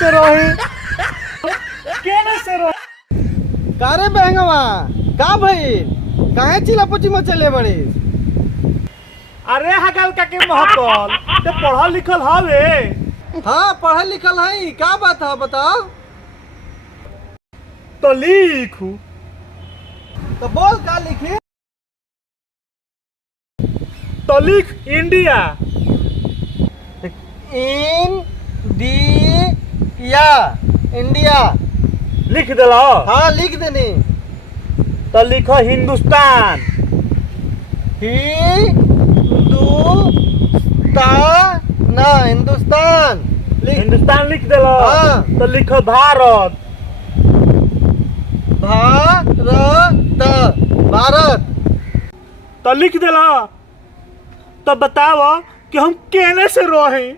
से रही केने से रही। कारे बहंगवा का भाई काहे चिल्ला पुची में चले बड़ी। अरे हगल का के महकल ते पढ़ल लिखल हवे। हाँ पढ़ल लिखल है का बात है बताओ। तो लिखू तो बोल का लिखी। तो लिख इंडिया। इंडिया लिख दिला। हाँ लिख देनी। तो लिखो हिंदुस्तान। हिंदुस्तान लिख। हिंदुस्तान लिख दिला। हाँ। तो लिखो भारत। भारत तो लिख दिला। तो बताओ कि हम केने से रहे।